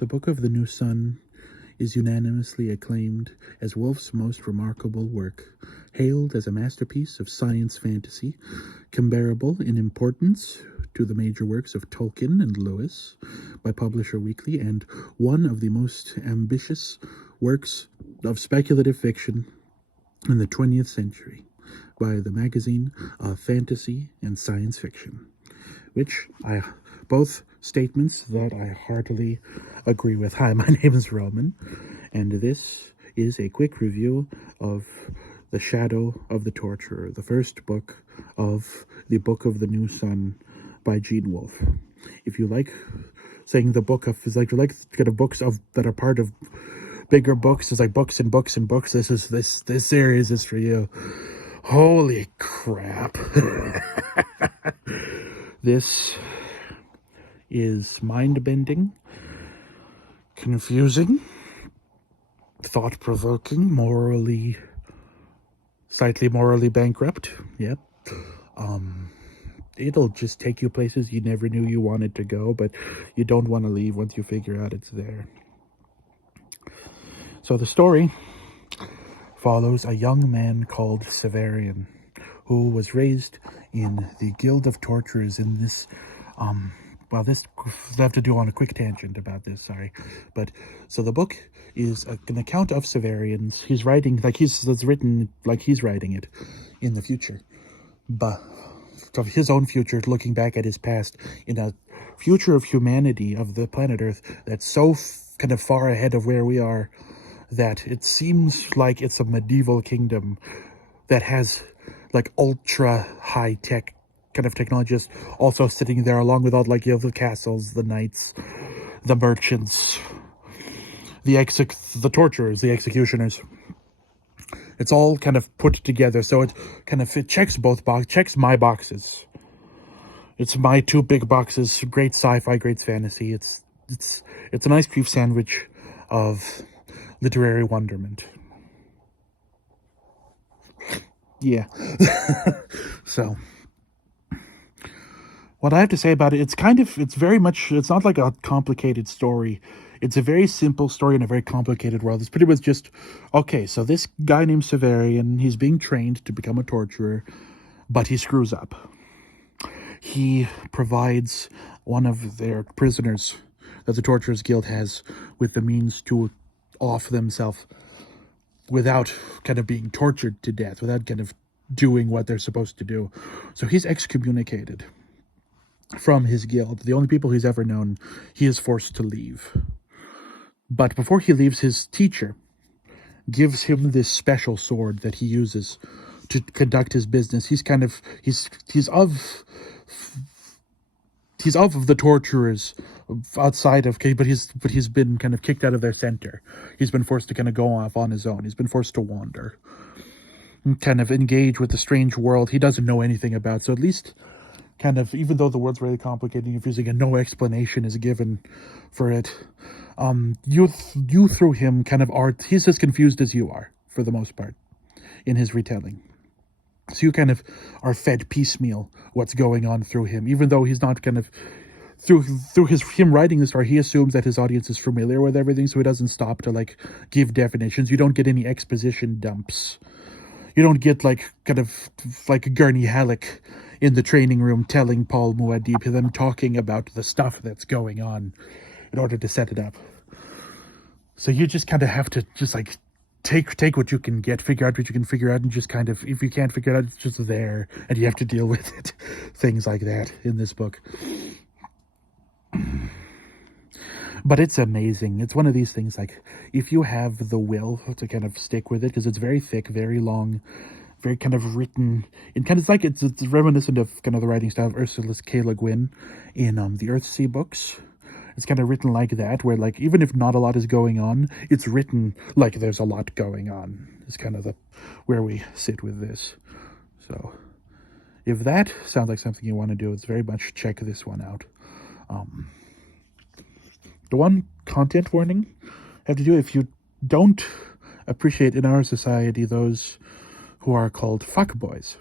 The Book of the New Sun is unanimously acclaimed as Wolfe's most remarkable work, hailed as a masterpiece of science fantasy, comparable in importance to the major works of Tolkien and Lewis by Publisher Weekly, and one of the most ambitious works of speculative fiction in the 20th century by the magazine of Fantasy and Science Fiction, which both statements that I heartily agree with. Hi, my name is Roman, and this is a quick review of The Shadow of the Torturer, the first book of the Book of the New Sun by Gene Wolfe. If you like saying the book of, is like, you like kind of books of that are part of bigger books, it's like books and books and books, this series is for you. Holy crap. This is mind-bending, confusing, thought-provoking, slightly morally bankrupt. Yep. It'll just take you places you never knew you wanted to go, but you don't want to leave once you figure out it's there. So the story follows a young man called Severian, who was raised in the Guild of Torturers in this, I have to do on a quick tangent about this, sorry. But, so the book is an account of Severian's. He's writing, it's written like he's writing it in the future. But, of his own future, looking back at his past, in a future of humanity, of the planet Earth, that's so kind of far ahead of where we are, that it seems like it's a medieval kingdom that has like ultra high tech kind of technologists also sitting there, along with all like, you know, the castles, the knights, the merchants, the torturers, the executioners. It's all kind of put together, so it checks my boxes. It's my two big boxes: great sci-fi, great fantasy. It's an ice cream sandwich of literary wonderment. Yeah. So, what I have to say about it, it's not like a complicated story. It's a very simple story in a very complicated world. It's pretty much just, okay, so this guy named Severian, he's being trained to become a torturer, but he screws up. He provides one of their prisoners that the Torturers Guild has with the means to off themselves without kind of being tortured to death, without kind of doing what they're supposed to do. So he's excommunicated from his guild. The only people he's ever known, he is forced to leave. But before he leaves, his teacher gives him this special sword that he uses to conduct his business. He's of the torturers outside of, but he's been kind of kicked out of their center. He's been forced to kind of go off on his own. He's been forced to wander and kind of engage with the strange world he doesn't know anything about. So at least kind of, even though the world's really complicated and confusing and no explanation is given for it, you through him kind of are, he's as confused as you are for the most part in his retelling. So you kind of are fed piecemeal what's going on through him, even though he's not kind of, through him writing the story, he assumes that his audience is familiar with everything, so he doesn't stop to like give definitions. You don't get any exposition dumps. You don't get like kind of like Gurney Halleck in the training room telling Paul Muad'Dib, them talking about the stuff that's going on in order to set it up. So you just kind of have to just like take what you can get, figure out what you can figure out, and just kind of, if you can't figure it out, it's just there, and you have to deal with it. Things like that in this book. But it's amazing. It's one of these things, like, if you have the will to kind of stick with it, because it's very thick, very long, very kind of written, and kind of like, it's reminiscent of kind of the writing style of Ursula K. Le Guin in the Earthsea books. It's kind of written like that, where like, even if not a lot is going on, it's written like there's a lot going on. It's kind of where we sit with this. So if that sounds like something you want to do, it's very much check this one out. The one content warning I have to do, if you don't appreciate in our society those who are called fuckboys,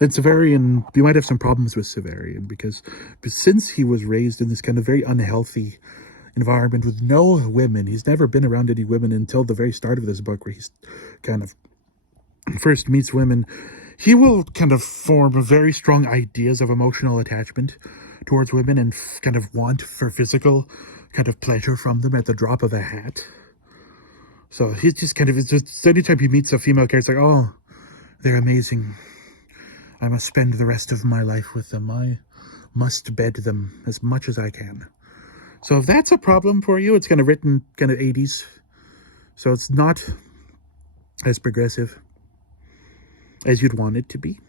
then Severian, you might have some problems with Severian, because since he was raised in this kind of very unhealthy environment with no women. He's never been around any women until the very start of this book, where he's kind of first meets women. He will kind of form very strong ideas of emotional attachment towards women and kind of want for physical kind of pleasure from them at the drop of a hat. So he's just kind of, it's just anytime he meets a female character, it's like, oh, they're amazing. I must spend the rest of my life with them. I must bed them as much as I can. So if that's a problem for you, it's kind of written kind of 80s. So it's not as progressive as you'd want it to be.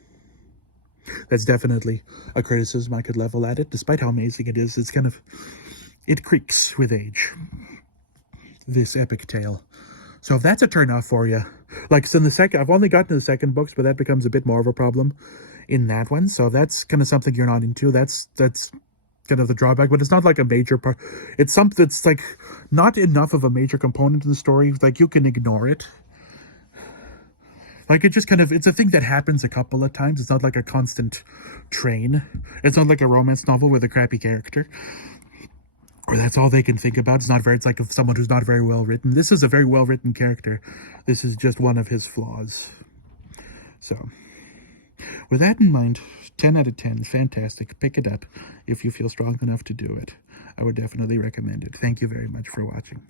That's definitely a criticism I could level at it. Despite how amazing it is, it's kind of, it creaks with age, this epic tale. So if that's a turn off for you, like, so in the second, I've only gotten to the second books, but that becomes a bit more of a problem in that one. So if that's kind of something you're not into, that's kind of the drawback, but it's not like a major part. It's something that's like not enough of a major component in the story. Like, you can ignore it. Like, it just kind of, it's a thing that happens a couple of times. It's not like a constant train. It's not like a romance novel with a crappy character, or that's all they can think about. It's not very, it's like someone who's not very well written. This is a very well written character. This is just one of his flaws. So, with that in mind, 10 out of 10, fantastic. Pick it up if you feel strong enough to do it. I would definitely recommend it. Thank you very much for watching.